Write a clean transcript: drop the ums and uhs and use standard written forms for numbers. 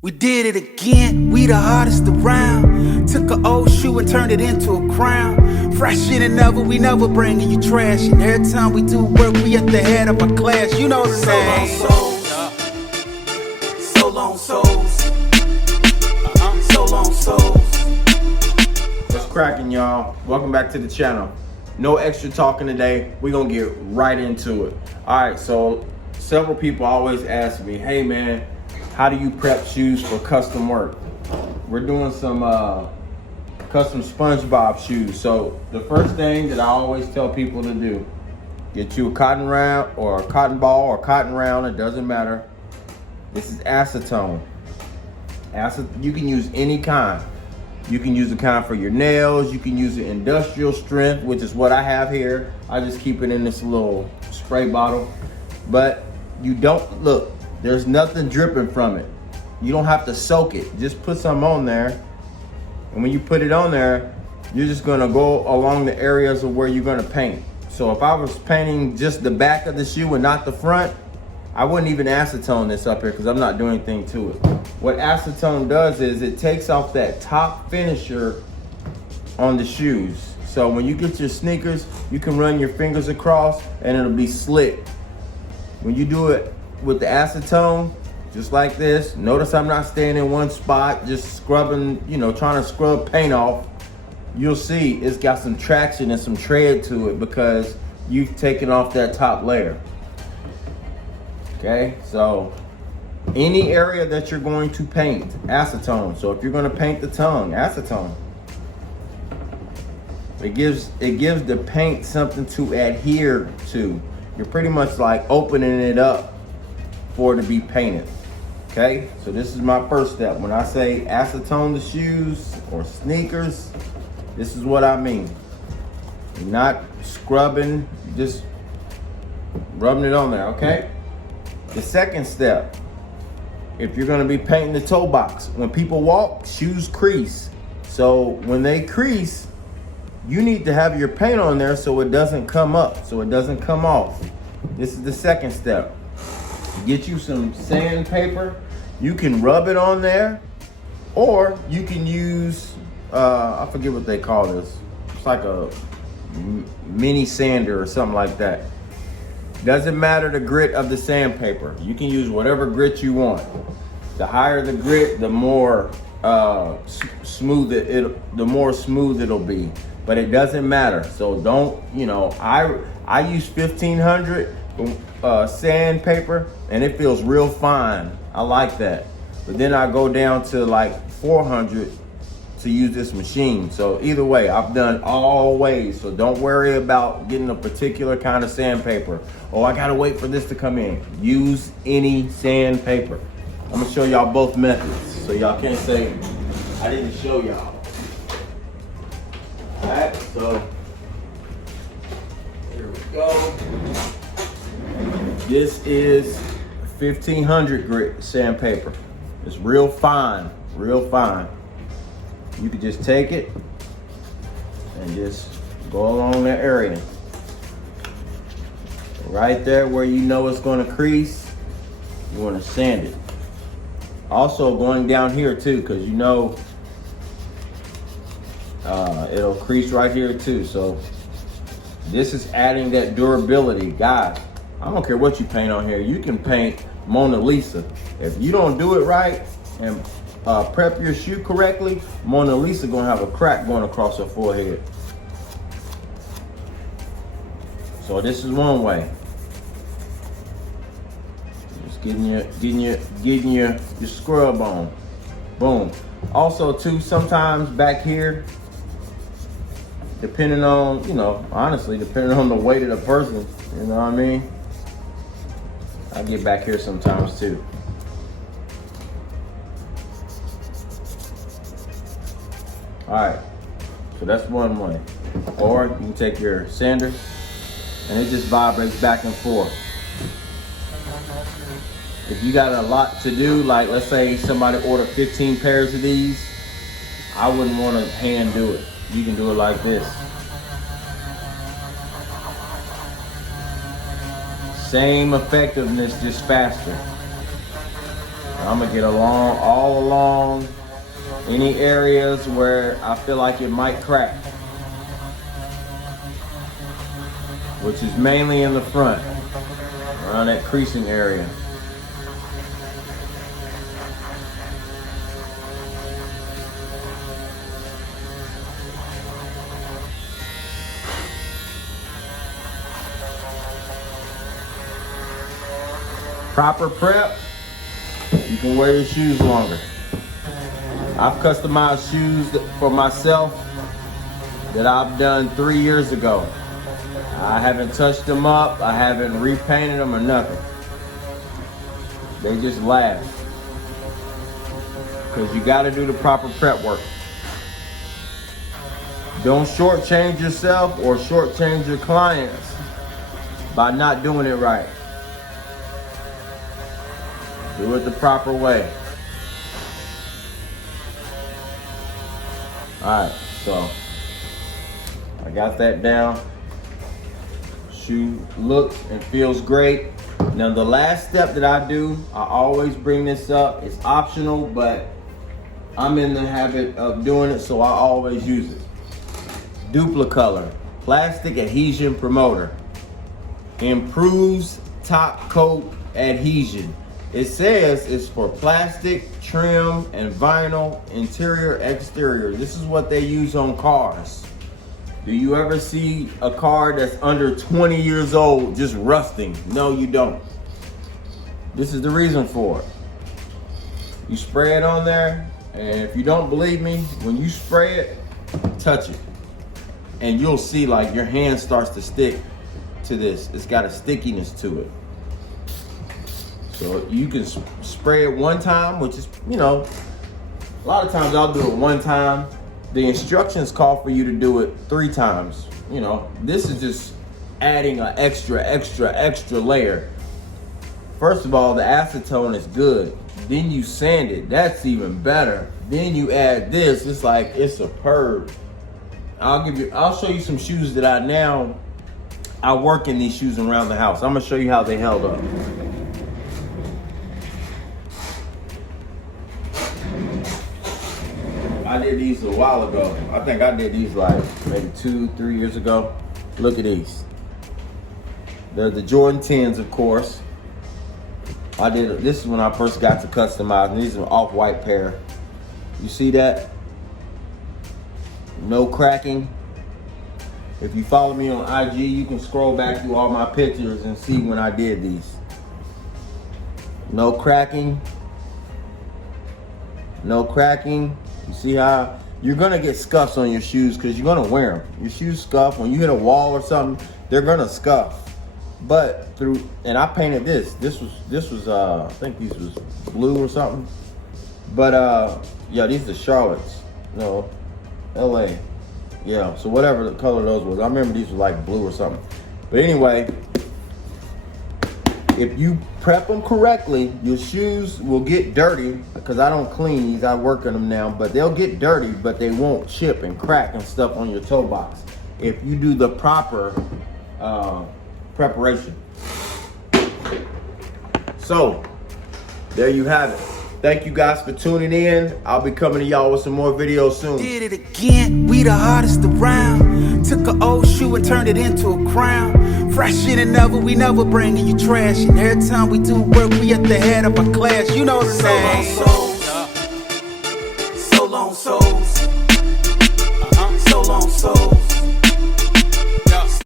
We did it again, we the hardest around. Took an old shoe and turned it into a crown. Fresher than ever, we never bringing you trash. And every time we do work, we at the head of our class. You know the name. So long souls. So long souls. What's cracking, y'all? Welcome back to the channel. No extra talking today. We're gonna get right into it. All right, so several people always ask me, hey man, how do you prep shoes for custom work? We're doing some custom SpongeBob shoes. So the first thing that I always tell people to do, get you a cotton round or a cotton ball or cotton round, it doesn't matter. This is acetone. You can use any kind. You can use the kind for your nails. You can use the industrial strength, which is what I have here. I just keep it in this little spray bottle. But you don't, look, there's nothing dripping from it. You don't have to soak it. Just put some on there. And when you put it on there, you're just gonna go along the areas of where you're gonna paint. So if I was painting just the back of the shoe and not the front, I wouldn't even acetone this up here because I'm not doing anything to it. What acetone does is it takes off that top finisher on the shoes. So when you get your sneakers, you can run your fingers across and it'll be slick. When you do it with the acetone, just like this, notice I'm not staying in one spot, just scrubbing, trying to scrub paint off. You'll see it's got some traction and some tread to it because you've taken off that top layer. Okay, so any area that you're going to paint, acetone. So if you're going to paint the tongue, acetone. It gives the paint something to adhere to. You're pretty much like opening it up for it to be painted. Okay, so this is my first step. When I say acetone the shoes or sneakers, this is what I mean. You're not scrubbing, just rubbing it on there, okay? The second step, if you're gonna be painting the toe box, when people walk, shoes crease. So when they crease, you need to have your paint on there so it doesn't come up, so it doesn't come off. This is the second step. Get you some sandpaper. You can rub it on there, or you can use, I forget what they call this. It's like a mini sander or something like that. Doesn't matter the grit of the sandpaper. You can use whatever grit you want. The higher the grit, the more smooth it'll be. But it doesn't matter. So don't, I use 1500 sandpaper and it feels real fine. I like that. But then I go down to like 400 to use this machine. So either way, I've done all ways. So don't worry about getting a particular kind of sandpaper. Oh, I gotta wait for this to come in. Use any sandpaper. I'm gonna show y'all both methods. So y'all can't say I didn't show y'all. All right, so here we go. This is 1500 grit sandpaper. It's real fine, real fine. You can just take it and just go along that area. Right there where you know it's gonna crease, you wanna sand it. Also going down here too, because it'll crease right here too. So this is adding that durability. Guys, I don't care what you paint on here. You can paint Mona Lisa. If you don't do it right and prep your shoe correctly, Mona Lisa gonna have a crack going across her forehead. So this is one way. Just getting your scrub on. Boom. Also too, sometimes back here, depending on, honestly, depending on the weight of the person, you know what I mean? I get back here sometimes too. All right, so that's one way. Or you can take your sander and it just vibrates back and forth. If you got a lot to do, like let's say somebody ordered 15 pairs of these, I wouldn't want to hand do it. You can do it like this. Same effectiveness, just faster. All I'm gonna get all along any areas where I feel like it might crack, which is mainly in the front, around that creasing area. Proper prep, you can wear your shoes longer. I've customized shoes for myself that I've done 3 years ago. I haven't touched them up, I haven't repainted them or nothing. They just last. Because you gotta do the proper prep work. Don't shortchange yourself or shortchange your clients by not doing it right. Do it the proper way. Alright, so I got that down. Shoe looks and feels great. Now the last step that I do, I always bring this up. It's optional, but I'm in the habit of doing it, so I always use it. Duplicolor, plastic adhesion promoter. Improves top coat adhesion. It says it's for plastic, trim, and vinyl, interior, exterior. This is what they use on cars. Do you ever see a car that's under 20 years old just rusting? No, you don't. This is the reason for it. You spray it on there, and if you don't believe me, when you spray it, touch it. And you'll see like your hand starts to stick to this. It's got a stickiness to it. So you can spray it one time, which is, you know, a lot of times I'll do it one time. The instructions call for you to do it 3 times. You know, this is just adding an extra layer. First of all, the acetone is good. Then you sand it, that's even better. Then you add this, it's like, it's superb. I'll show you some shoes that I work in these shoes around the house. I'm gonna show you how they held up. I did these a while ago. I think I did these like maybe 2-3 years ago. Look at these. They're the Jordan 10s, of course. This is when I first got to customize, and these are an off-white pair. You see that? No cracking. If you follow me on IG, you can scroll back through all my pictures and see when I did these. No cracking. No cracking. You see how you're gonna get scuffs on your shoes because you're gonna wear them. Your shoes scuff when you hit a wall or something. They're gonna scuff. But and I painted this. This was I think these was blue or something. But yeah, these are Charlotte's. No, LA. Yeah. So whatever the color those was, I remember these were like blue or something. But anyway, if you prep them correctly, your shoes will get dirty, because I don't clean these, I work on them now, but they'll get dirty, but they won't chip and crack and stuff on your toe box if you do the proper preparation. So, there you have it. Thank you guys for tuning in. I'll be coming to y'all with some more videos soon. Did it again, we the hottest around. Took an old shoe and turned it into a crown. Fresher than ever, we never bringing you trash. And every time we do work, we at the head of our class. You know the name. So long souls.